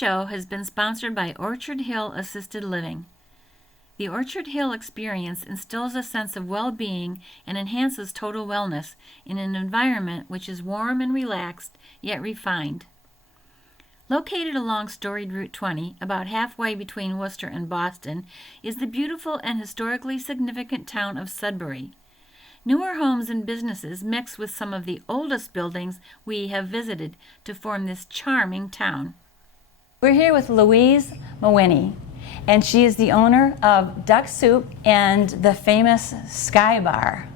show has been sponsored by Orchard Hill Assisted Living. The Orchard Hill experience instills a sense of well-being and enhances total wellness in an environment which is warm and relaxed, yet refined. Located along storied Route 20, about halfway between Worcester and Boston, is the beautiful and historically significant town of Sudbury. Newer homes and businesses mix with some of the oldest buildings we have visited to form this charming town. We're here with Louise Mawhinney, and she is the owner of Duck Soup and the famous SkyBar.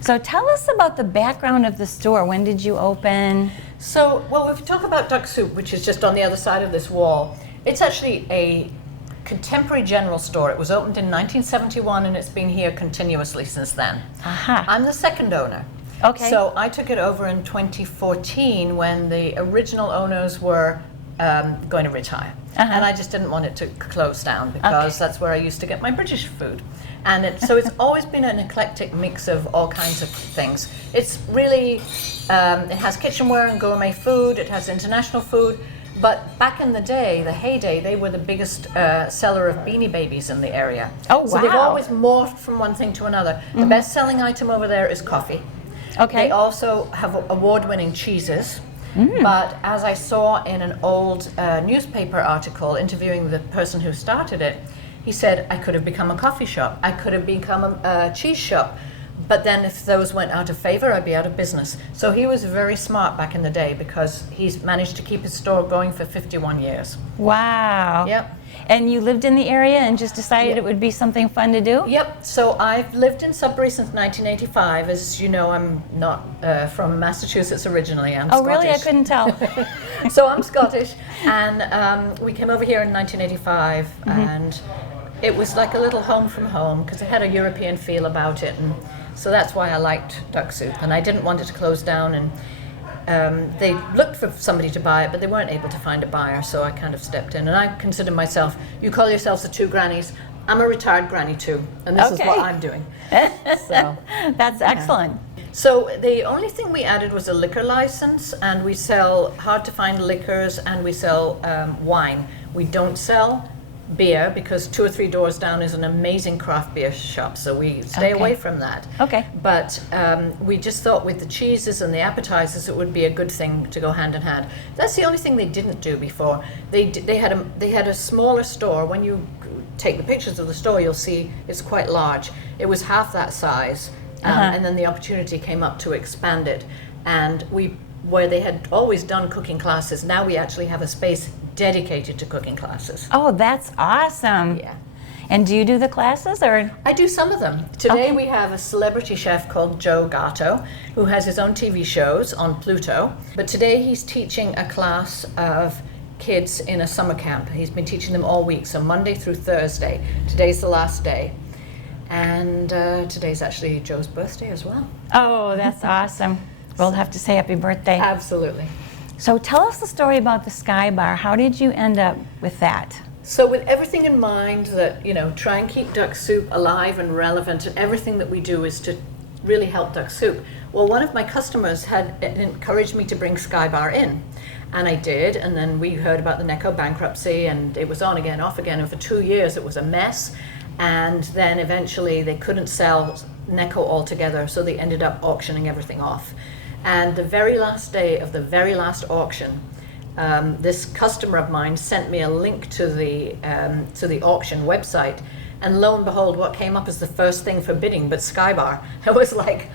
So tell us about the background of the store. When did you open? So, well, if we talk about Duck Soup, which is just on the other side of this wall, it's actually a contemporary general store. It was opened in 1971 and it's been here continuously since then. Aha. I'm the second owner. Okay. So I took it over in 2014 when the original owners were going to retire. And I just didn't want it to close down because that's where I used to get my British food. And so it's always been an eclectic mix of all kinds of things. It's really, it has kitchenware and gourmet food, it has international food, but back in the day, the heyday, they were the biggest seller of Beanie Babies in the area. Oh, so they've always morphed from one thing to another. The best-selling item over there is coffee. Okay. They also have award-winning cheeses. But as I saw in an old newspaper article interviewing the person who started it, he said, I could have become a coffee shop, I could have become a cheese shop, but then if those went out of favor, I'd be out of business. So he was very smart back in the day because he's managed to keep his store going for 51 years. Wow. Yep. And you lived in the area and just decided it would be something fun to do? Yep, so I've lived in Sudbury since 1985. As you know, I'm not from Massachusetts originally, I'm Scottish. Oh, really? I couldn't tell. So I'm Scottish, and we came over here in 1985, and it was like a little home from home because it had a European feel about it, and so that's why I liked Duck Soup, and I didn't want it to close down, and they looked for somebody to buy it, but they weren't able to find a buyer, so I kind of stepped in. And I consider myself, you call yourselves the two grannies, I'm a retired granny too, and this is what I'm doing. So That's excellent. So the only thing we added was a liquor license, and we sell hard to find liquors, and we sell wine. We don't sell beer because 2 or 3 doors down is an amazing craft beer shop, so we stay away from that. Okay. But we just thought with the cheeses and the appetizers it would be a good thing to go hand in hand. That's the only thing they didn't do before. They had a smaller store. When you take the pictures of the store, you'll see it's quite large. It was half that size, and then the opportunity came up to expand it. And where they had always done cooking classes, now we actually have a space dedicated to cooking classes. Oh, that's awesome. Yeah. And do you do the classes, or? I do some of them. Today we have a celebrity chef called Joe Gatto who has his own TV shows on Pluto. But today he's teaching a class of kids in a summer camp. He's been teaching them all week, so Monday through Thursday. Today's the last day. And today's actually Joe's birthday as well. Oh, that's awesome. We'll have to say happy birthday. Absolutely. So tell us the story about the SkyBar. How did you end up with that? So with everything in mind that, try and keep Duck Soup alive and relevant, and everything that we do is to really help Duck Soup. Well, one of my customers had encouraged me to bring SkyBar in, and I did, and then we heard about the Necco bankruptcy, and it was on again, off again, and for 2 years it was a mess, and then eventually they couldn't sell Necco altogether, so they ended up auctioning everything off. And the very last day of the very last auction, this customer of mine sent me a link to the auction website, and lo and behold, what came up as the first thing for bidding but SkyBar. It was like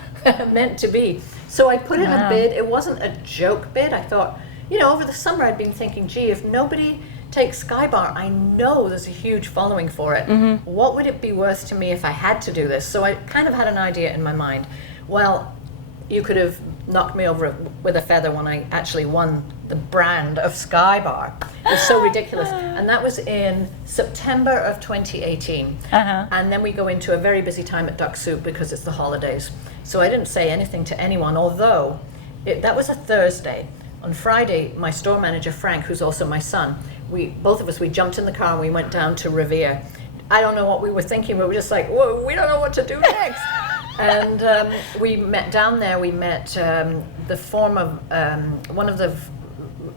meant to be. So I put in a bid. It wasn't a joke bid. I thought, over the summer I'd been thinking, gee, if nobody takes SkyBar, I know there's a huge following for it. What would it be worth to me if I had to do this? So I kind of had an idea in my mind. Well, you could have knocked me over with a feather when I actually won the brand of SkyBar. It was so ridiculous. And that was in September of 2018. And then we go into a very busy time at Duck Soup because it's the holidays. So I didn't say anything to anyone, although that was a Thursday. On Friday, my store manager, Frank, who's also my son, both of us jumped in the car and we went down to Revere. I don't know what we were thinking. We were just like, whoa, we don't know what to do next. And we met down there. We met the former one of the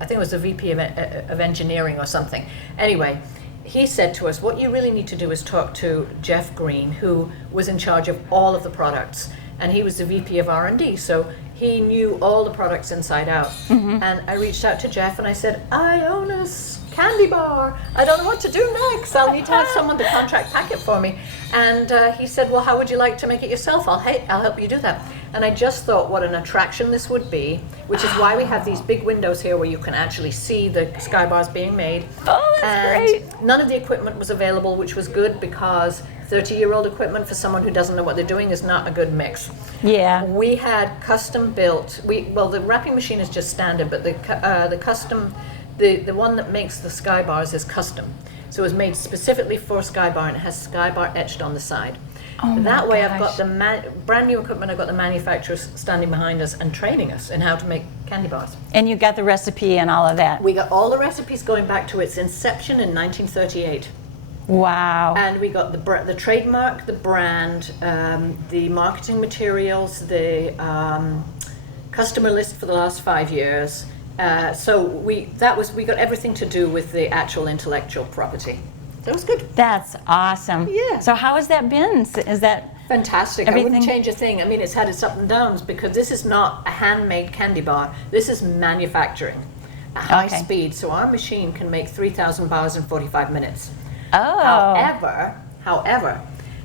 I think it was the VP of engineering or something. Anyway, he said to us, what you really need to do is talk to Jeff Green, who was in charge of all of the products, and he was the VP of R&D, so he knew all the products inside out. And I reached out to Jeff and I said, I own a candy bar. I don't know what to do next. I'll need to have someone to contract pack it for me. And he said, well, how would you like to make it yourself? I'll help you do that. And I just thought what an attraction this would be, which is why we have these big windows here where you can actually see the SkyBars being made. Oh, that's great. None of the equipment was available, which was good because 30-year-old equipment for someone who doesn't know what they're doing is not a good mix. Yeah. We had custom built. Well, the wrapping machine is just standard, but the custom, the one that makes the SkyBars is custom. So it was made specifically for SkyBar, and it has SkyBar etched on the side. Oh That way, gosh. I've got the brand new equipment. I've got the manufacturers standing behind us and training us in how to make candy bars. And you got the recipe and all of that. We got all the recipes going back to its inception in 1938. Wow. And we got the trademark, the brand, the marketing materials, the customer list for the last 5 years. So we got everything to do with the actual intellectual property. So it was good. That's awesome. Yeah. So how has that been? Is that Fantastic. I everything? wouldn't change a thing. I mean, it's had its ups and downs because this is not a handmade candy bar. This is manufacturing at high Okay. speed. So our machine can make 3,000 bars in 45 minutes. Oh. However,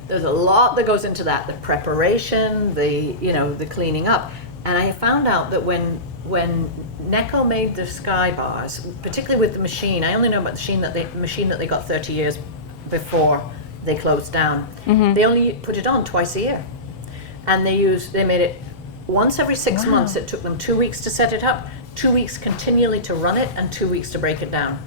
there's a lot that goes into that, the preparation, the cleaning up. And I found out that when Necco made the SkyBars, particularly with the machine, I only know about the machine that they got 30 years before they closed down. They only put it on twice a year. And they made it once every 6 months. It took them 2 weeks to set it up, 2 weeks continually to run it, and 2 weeks to break it down.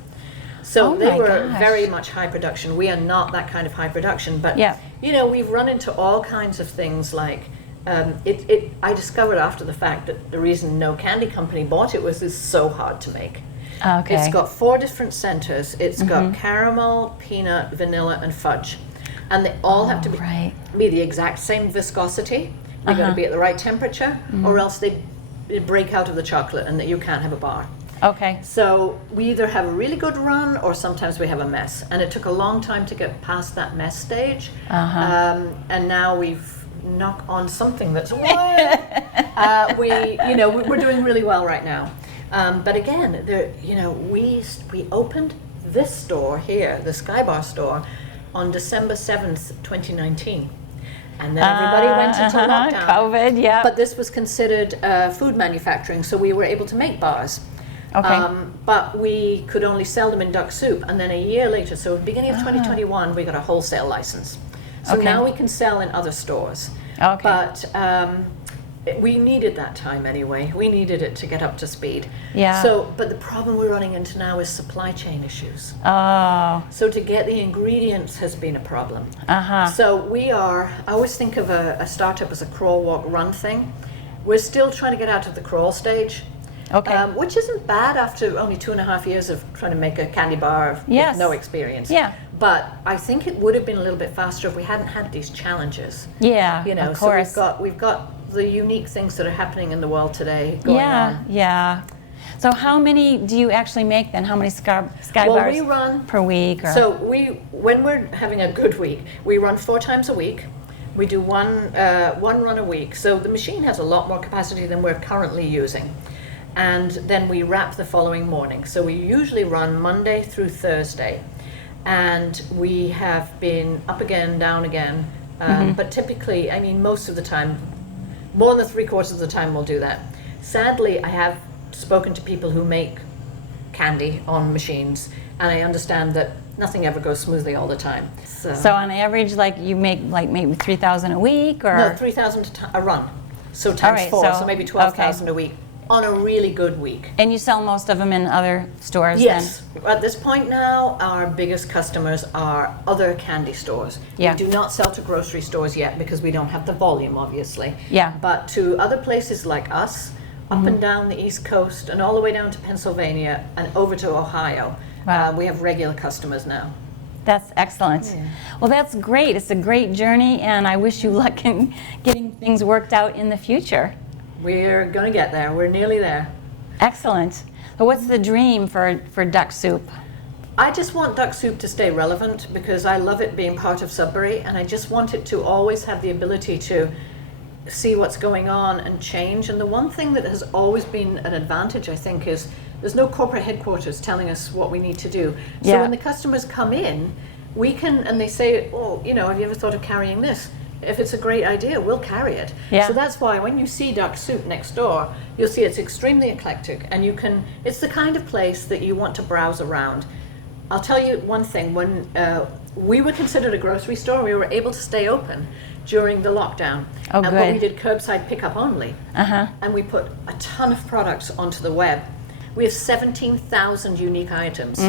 So Oh they my were gosh. very much high production. We are not that kind of high production, but Yeah. we've run into all kinds of things like I discovered after the fact that the reason no candy company bought it was it's so hard to make. Okay. It's got 4 different centers. It's got caramel, peanut, vanilla, and fudge, and they all have to be right. the exact same viscosity. They've got to be at the right temperature, or else they break out of the chocolate, and that you can't have a bar. Okay. So we either have a really good run or sometimes we have a mess. And it took a long time to get past that mess stage. And now we've knocked on something that's we're doing really well right now. But again, we opened this store here, the SkyBar store, on December 7th, 2019. And then everybody went into lockdown. COVID, yeah. But this was considered food manufacturing, so we were able to make bars. Okay. But we could only sell them in duck soup. And then a year later, so beginning of 2021, we got a wholesale license. So Okay. now we can sell in other stores. Okay. But we needed that time anyway. We needed it to get up to speed. Yeah. But the problem we're running into now is supply chain issues. Oh. So to get the ingredients has been a problem. Uh-huh. So I always think of a startup as a crawl, walk, run thing. We're still trying to get out of the crawl stage. Okay. Which isn't bad after only 2.5 years of trying to make a candy bar Yes. with no experience. Yeah. But I think it would have been a little bit faster if we hadn't had these challenges. Yeah, of course. So we've got the unique things that are happening in the world today going on. Yeah. So how many do you actually make then? How many SkyBars Well, we run per week? Or? So when we're having a good week, we run 4 times a week. We do one run a week. So the machine has a lot more capacity than we're currently using. And then we wrap the following morning. So we usually run Monday through Thursday. And we have been up again, down again. But typically, I mean, most of the time, more than 3/4 of the time we'll do that. Sadly, I have spoken to people who make candy on machines, and I understand that nothing ever goes smoothly all the time. So on average, like you make like maybe 3,000 a week, or No, 3,000 a run. So times right, 4, so- so maybe 12,000 a week on a really good week. and you sell most of them in other stores? Yes. At this point now, our biggest customers are other candy stores. Yeah. We do not sell to grocery stores yet because we don't have the volume, obviously. Yeah. But to other places like us, up and down the East Coast and all the way down to Pennsylvania and over to Ohio, Wow. we have regular customers now. That's excellent. Yeah. Well, that's great. It's a great journey, and I wish you luck in getting things worked out in the future. We're going to get there. We're nearly there. Excellent. So what's the dream for duck soup? I just want duck soup to stay relevant because I love it being part of Sudbury, and I just want it to always have the ability to see what's going on and change. And the one thing that has always been an advantage, I think, is there's no corporate headquarters telling us what we need to do. So Yeah. when the customers come in, we can, and they say, oh, you know, have you ever thought of carrying this? If it's a great idea, we'll carry it. Yeah. So that's why when you see duck soup next door, you'll see it's extremely eclectic, and it's the kind of place that you want to browse around. I'll tell you one thing, when we were considered a grocery store, we were able to stay open during the lockdown. Oh, But good. we did curbside pickup only. And we put a ton of products onto the web. We have 17,000 unique items.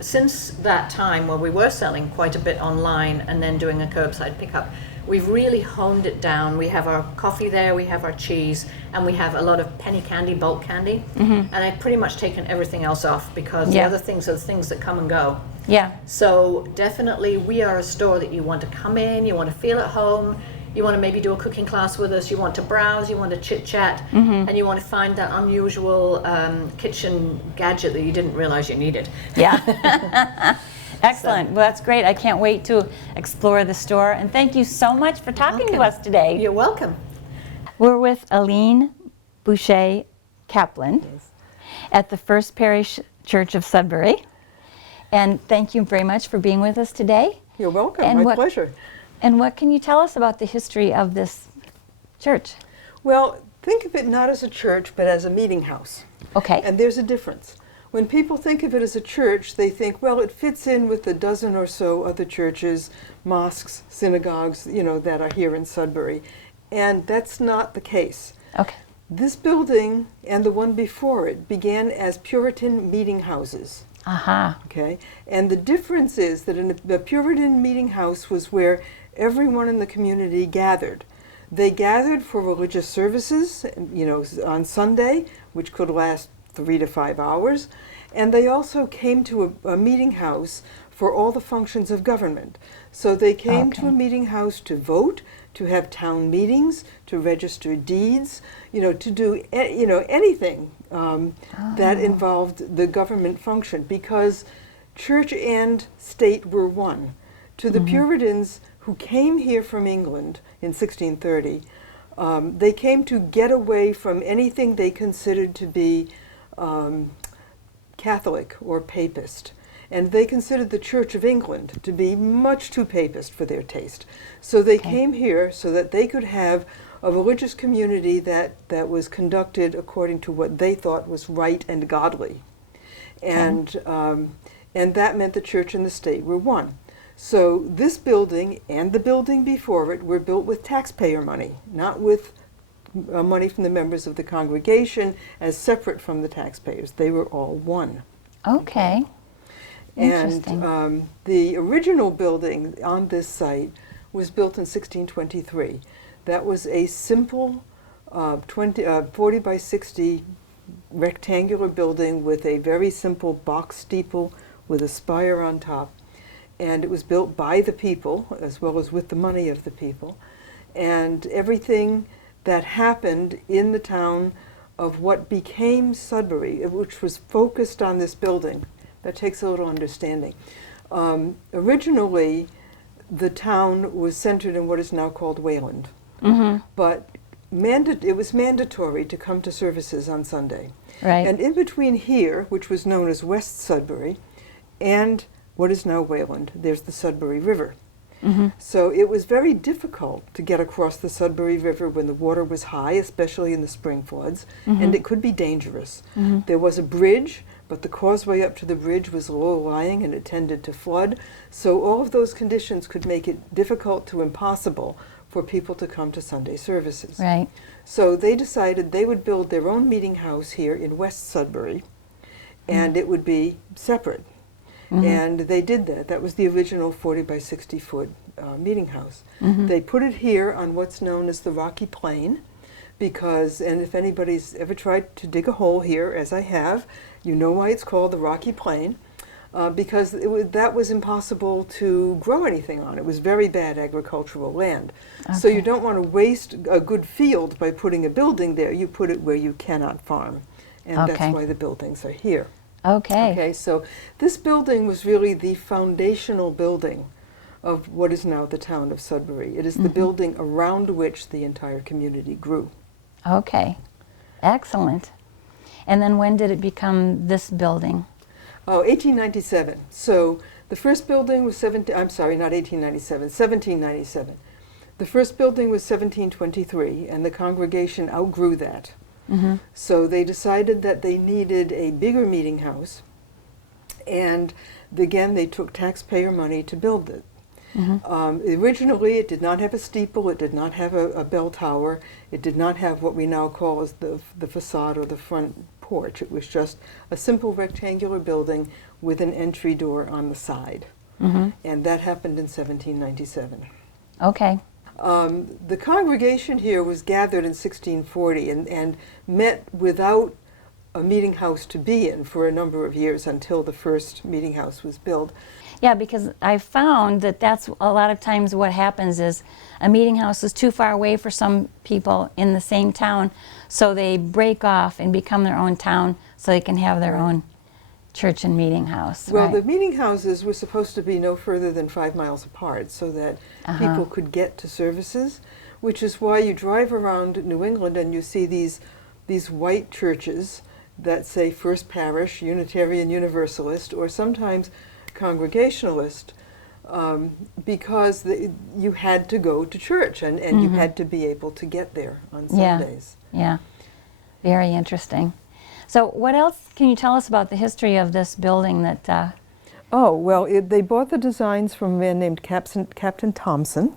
Since that time where we were selling quite a bit online and then doing a curbside pickup, we've really honed it down. We have our coffee there, we have our cheese, and we have a lot of penny candy, bulk candy. And I've pretty much taken everything else off because the Yeah. other things are the things that come and go. Yeah. So definitely we are a store that you want to come in, you want to feel at home, you want to maybe do a cooking class with us, you want to browse, you want to chit chat, and you want to find that unusual kitchen gadget that you didn't realize you needed. Yeah. Excellent. Well, that's great. I can't wait to explore the store. And thank you so much for talking to us today. You're welcome. We're with Aline Boucher Kaplan at the First Parish Church of Sudbury. And thank you very much for being with us today. You're welcome. And My pleasure. And what can you tell us about the history of this church? Well, think of it not as a church, but as a meeting house. Okay. And there's a difference. When people think of it as a church, they think, well, it fits in with the dozen or so other churches, mosques, synagogues, that are here in Sudbury. And that's not the case. Okay. This building and the one before it began as Puritan meeting houses. Aha. Okay, and the difference is that in the Puritan meeting house was where everyone in the community gathered. They gathered for religious services, on Sunday, which could last 3 to 5 hours, and they also came to a meeting house for all the functions of government. So they came to a meeting house to vote, to have town meetings, to register deeds, to do anything that involved the government function, because church and state were one. To the Puritans who came here from England in 1630, they came to get away from anything they considered to be Catholic or Papist. And they considered the Church of England to be much too Papist for their taste. So they came here so that they could have a religious community that was conducted according to what they thought was right and godly. And that meant the church and the state were one. So this building and the building before it were built with taxpayer money, not with money from the members of the congregation as separate from the taxpayers. They were all one. Okay. Interesting. And the original building on this site was built in 1623. That was a simple 40 by 60 rectangular building with a very simple box steeple with a spire on top. And it was built by the people as well as with the money of the people. And everything that happened in the town of what became Sudbury, which was focused on this building, that takes a little understanding. Originally, the town was centered in what is now called Wayland. But it was mandatory to come to services on Sunday. Right. And in between here, which was known as West Sudbury, and what is now Wayland, there's the Sudbury River. So it was very difficult to get across the Sudbury River when the water was high, especially in the spring floods, and it could be dangerous. There was a bridge, but the causeway up to the bridge was low-lying and it tended to flood. So all of those conditions could make it difficult to impossible for people to come to Sunday services. Right. So they decided they would build their own meeting house here in West Sudbury, and it would be separate. And they did that. That was the original 40 by 60 foot meeting house. They put it here on what's known as the Rocky Plain, because, and if anybody's ever tried to dig a hole here, as I have, you know why it's called the Rocky Plain. Because that was impossible to grow anything on. It was very bad agricultural land. So you don't want to waste a good field by putting a building there. You put it where you cannot farm. and Okay. that's why the buildings are here. Okay. Okay, so this building was really the foundational building of what is now the town of Sudbury. It is the building around which the entire community grew. Okay. Excellent. And then when did it become this building? Oh, 1897. So the first building was 1797. The first building was 1723, and the congregation outgrew that. Mm-hmm. So they decided that they needed a bigger meeting house, and again, they took taxpayer money to build it. Originally, it did not have a steeple, it did not have a bell tower, it did not have what we now call as the facade or the front porch. It was just a simple rectangular building with an entry door on the side. And that happened in 1797. Okay. The congregation here was gathered in 1640 and met without a meeting house to be in for a number of years until the first meeting house was built. Yeah, because I found that that's a lot of times what happens is a meeting house is too far away for some people in the same town, so they break off and become their own town so they can have their own church and meeting house. Well, right? the meeting houses were supposed to be no further than 5 miles apart so that people could get to services, which is why you drive around New England and you see these white churches that say First Parish, Unitarian Universalist, or sometimes Congregationalist, because you had to go to church and you had to be able to get there on Sundays. Yeah, very interesting. So what else can you tell us about the history of this building that... Oh, well, they bought the designs from a man named Captain Thompson,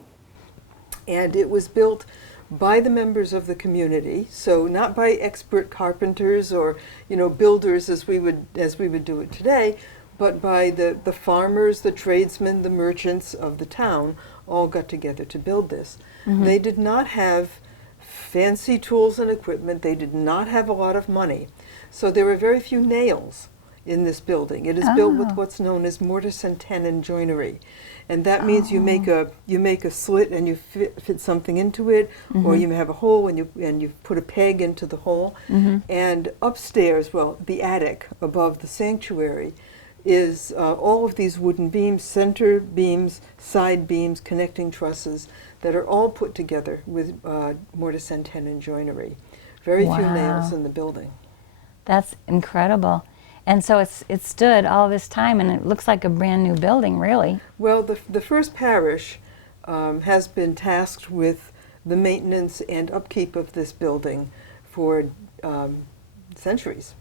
and it was built by the members of the community, so not by expert carpenters or, builders as we would do it today, but by the farmers, the tradesmen, the merchants of the town all got together to build this. They did not have fancy tools and equipment. They did not have a lot of money. So there were very few nails in this building. It is built with what's known as mortise and tenon joinery. And that means you make a slit and you fit something into it, or you have a hole and you put a peg into the hole. And upstairs, well, the attic above the sanctuary, is all of these wooden beams, center beams, side beams, connecting trusses that are all put together with mortise and tenon joinery. Very few nails in the building. That's incredible. And so it stood all this time, and it looks like a brand new building, really. Well, the First Parish has been tasked with the maintenance and upkeep of this building for centuries,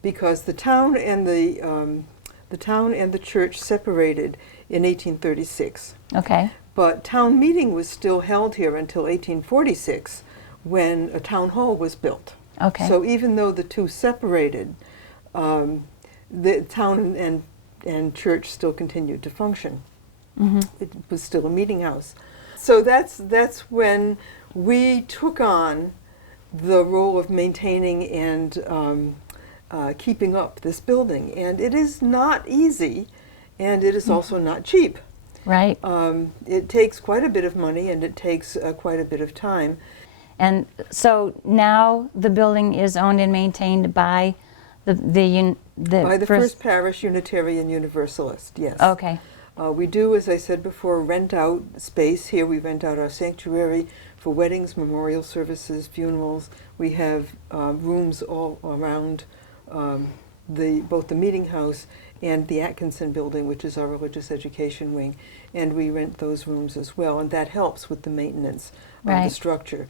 because the town and the church separated in 1836. Okay. But town meeting was still held here until 1846, when a town hall was built. Okay. So even though the two separated, the town and church still continued to function. It was still a meeting house. So that's when we took on the role of maintaining and keeping up this building. And it is not easy, and it is also not cheap. Right. It takes quite a bit of money, and it takes quite a bit of time. And so now the building is owned and maintained by the First Parish Unitarian Universalist, yes. Okay. We do, as I said before, rent out space here. We rent out our sanctuary for weddings, memorial services, funerals. We have rooms all around both the meeting house and the Atkinson building, which is our religious education wing, and we rent those rooms as well, and that helps with the maintenance of the structure.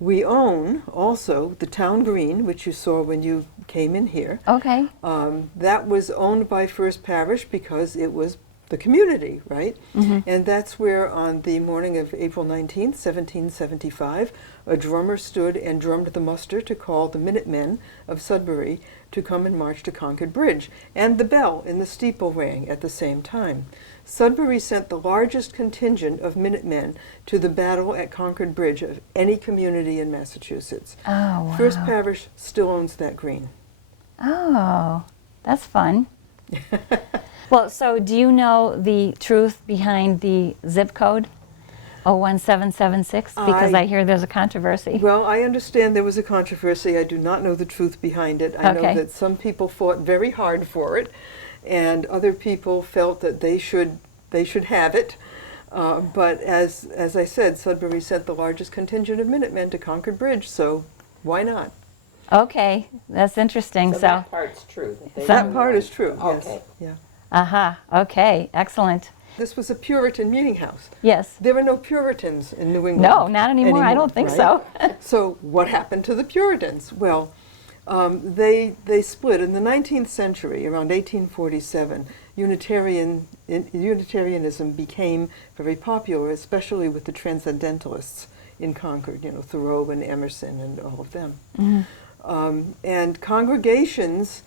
We own also the town green, which you saw when you came in here. Okay. That was owned by First Parish because it was the community, right? And that's where on the morning of April 19th, 1775, a drummer stood and drummed the muster to call the Minutemen of Sudbury to come and march to Concord Bridge. And the bell in the steeple rang at the same time. Sudbury sent the largest contingent of Minutemen to the battle at Concord Bridge of any community in Massachusetts. Oh, wow. First Parish still owns that green. Oh, that's fun. Well, so do you know the truth behind the zip code? 01776? Because I hear there's a controversy. Well, I understand there was a controversy. I do not know the truth behind it. I know Okay. that some people fought very hard for it, and other people felt that they should have it. But as I said, Sudbury sent the largest contingent of Minutemen to Concord Bridge, so why not? Okay, that's interesting. So So, that part's true. That part is true. Okay. Yes. Yeah. Okay, excellent. This was a Puritan meeting house. Yes. There were no Puritans in New England. No, not anymore. I don't think right? so. So what happened to the Puritans? Well, they split in the 19th century, around 1847. Unitarianism became very popular, especially with the Transcendentalists in Concord. Thoreau and Emerson and all of them. And congregations,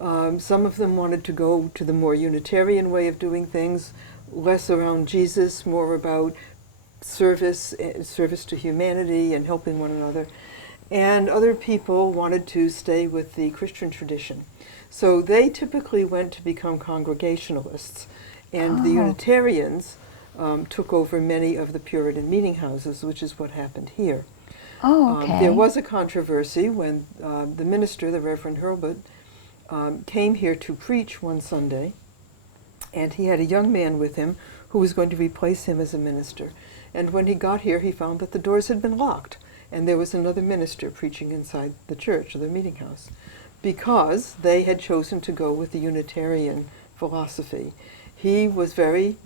some of them wanted to go to the more Unitarian way of doing things, less around Jesus, more about service to humanity and helping one another. And other people wanted to stay with the Christian tradition. So they typically went to become Congregationalists. And the Unitarians took over many of the Puritan meeting houses, which is what happened here. Oh, okay. There was a controversy when the minister, the Reverend Hurlbut, came here to preach one Sunday, and he had a young man with him who was going to replace him as a minister. And when he got here, he found that the doors had been locked, and there was another minister preaching inside the church, or the meeting house, because they had chosen to go with the Unitarian philosophy. He was very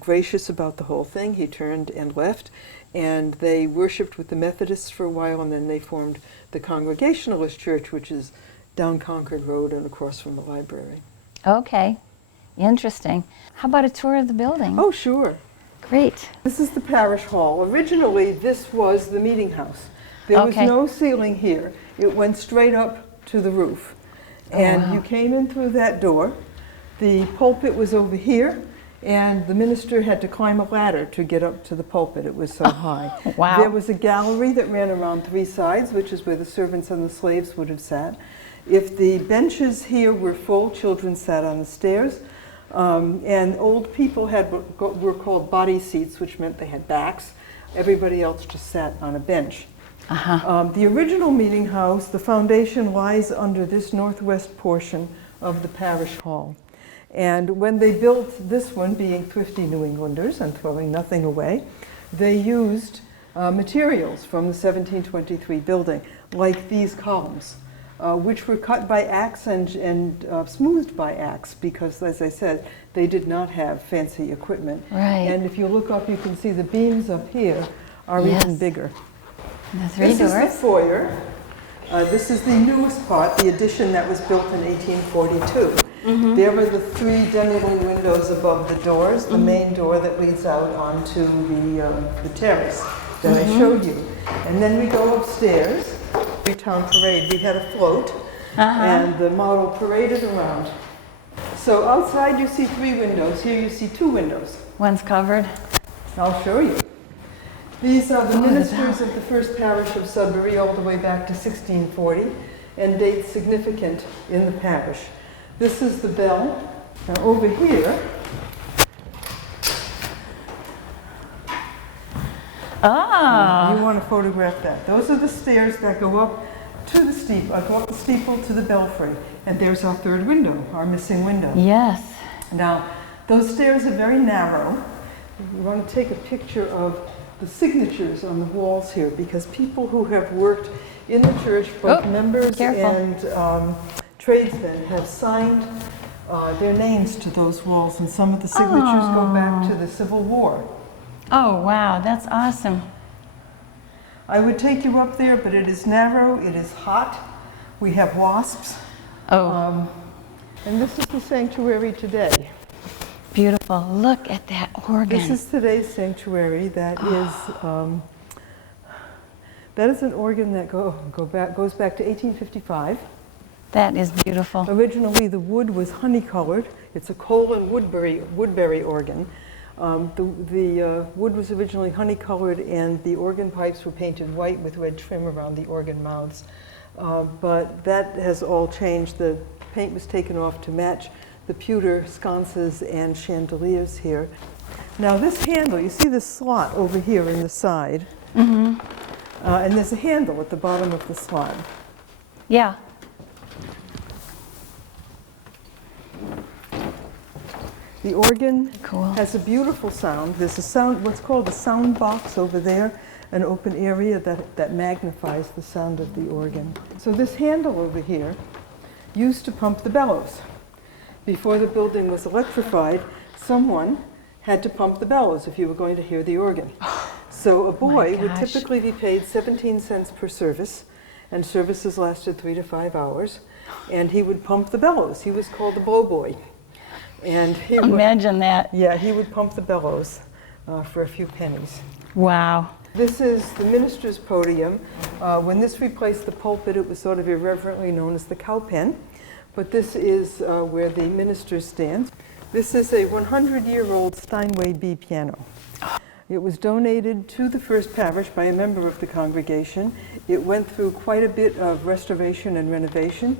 gracious about the whole thing. He turned and left, and they worshipped with the Methodists for a while, and then they formed the Congregationalist Church, which is down Concord Road and across from the library. Okay, interesting. How about a tour of the building? Oh, sure. Great. This is the parish hall. Originally, this was the meeting house. There was Okay. no ceiling here. It went straight up to the roof. And wow. you came in through that door. The pulpit was over here, and the minister had to climb a ladder to get up to the pulpit. It was so high. Wow. There was a gallery that ran around three sides, which is where the servants and the slaves would have sat. If the benches here were full, children sat on the stairs. And old people were called body seats, which meant they had backs. Everybody else just sat on a bench. The original meeting house, the foundation lies under this northwest portion of the parish hall. And when they built this one, being thrifty New Englanders and throwing nothing away, they used materials from the 1723 building, like these columns, which were cut by axe and smoothed by axe, because, as I said, they did not have fancy equipment. Right. And if you look up, you can see the beams up here are Yes. even bigger. The three This is doors. the foyer. This is the newest part, the addition that was built in 1842. There were the three demi-lune windows above the doors, the main door that leads out onto the terrace that I showed you. And then we go upstairs. Town parade, we had a float, and the model paraded around. So outside you see three windows. Here you see two windows. One's covered. I'll show you. These are the ministers of the first parish of Sudbury all the way back to 1640, and dates significant in the parish. This is the bell. Now over here, Oh, you want to photograph that. Those are the stairs that go up to the steeple, go up the steeple to the belfry. And there's our third window, our missing window. yes. Now, those stairs are very narrow. We want to take a picture of the signatures on the walls here, because people who have worked in the church, both members careful. and tradesmen, have signed their names to those walls, and some of the signatures go back to the Civil War. Oh, wow, that's awesome. I would take you up there, but it is narrow, it is hot, we have wasps, Oh, and this is the sanctuary today. beautiful. Look at that organ. This is today's sanctuary. That is an organ that goes back to 1855. That is beautiful. Originally, the wood was honey-colored. It's a coal and woodberry organ. The wood was originally honey-colored, and the organ pipes were painted white with red trim around the organ mouths. But that has all changed. The paint was taken off to match the pewter sconces and chandeliers here. Now this handle, you see this slot over here in the side, and there's a handle at the bottom of the slot. Yeah. The organ Cool. has a beautiful sound. There's a sound, what's called a sound box over there, an open area that magnifies the sound of the organ. So this handle over here used to pump the bellows. Before the building was electrified, someone had to pump the bellows if you were going to hear the organ. So a boy would gosh. typically be paid 17 cents per service, and services lasted 3 to 5 hours, and he would pump the bellows. He was called the blow boy. And he would, Imagine that. yeah, he would pump the bellows for a few pennies. Wow. This is the minister's podium. When this replaced the pulpit, it was sort of irreverently known as the cow pen. But this is where the minister stands. This is a 100-year-old Steinway B piano. It was donated to the First Parish by a member of the congregation. It went through quite a bit of restoration and renovation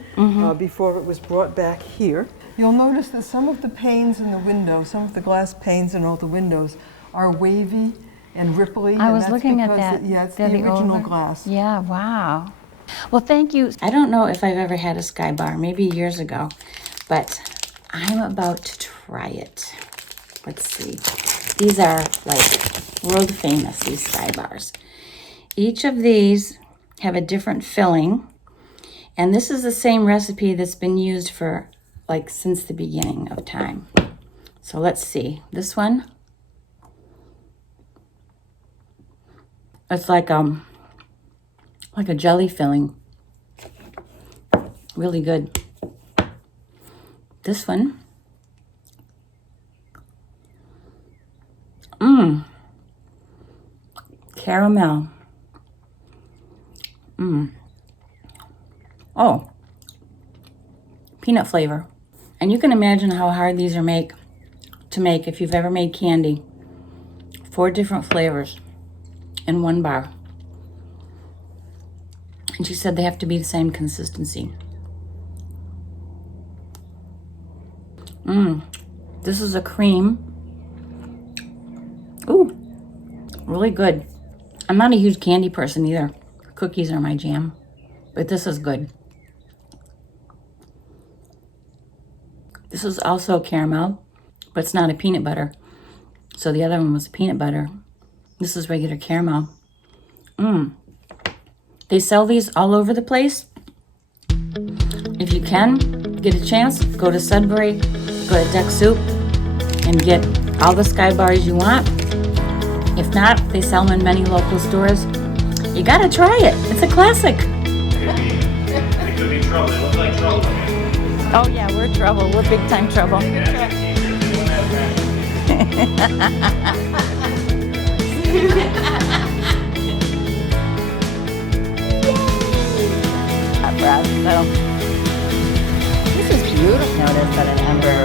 before it was brought back here. You'll notice that some of the panes in the window, some of the glass panes in all the windows are wavy and ripply. I and was that's looking at because that. yeah, it's They're the original older- glass. Yeah, wow. Well, thank you. I don't know if I've ever had a SkyBar, maybe years ago, but I'm about to try it. Let's see. These are like world famous, these SkyBars. Each of these have a different filling, and this is the same recipe that's been used for like since the beginning of time. So let's see. This one, it's like a jelly filling. Really good. This one, caramel. Oh, peanut flavor. And you can imagine how hard these are to make if you've ever made candy. 4 different flavors in one bar. And she said they have to be the same consistency. This is a cream. Ooh, really good. I'm not a huge candy person either. Cookies are my jam, but this is good. This is also caramel, but it's not a peanut butter. So the other one was peanut butter. This is regular caramel. They sell these all over the place. If you can, get a chance, go to Sudbury, go to Duck Soup, and get all the SkyBars you want. If not, they sell them in many local stores. You gotta try it. It's a classic. It could be trouble. They look like trouble. Oh yeah, we're trouble. We're big time trouble. This is beautiful. Notice that an ember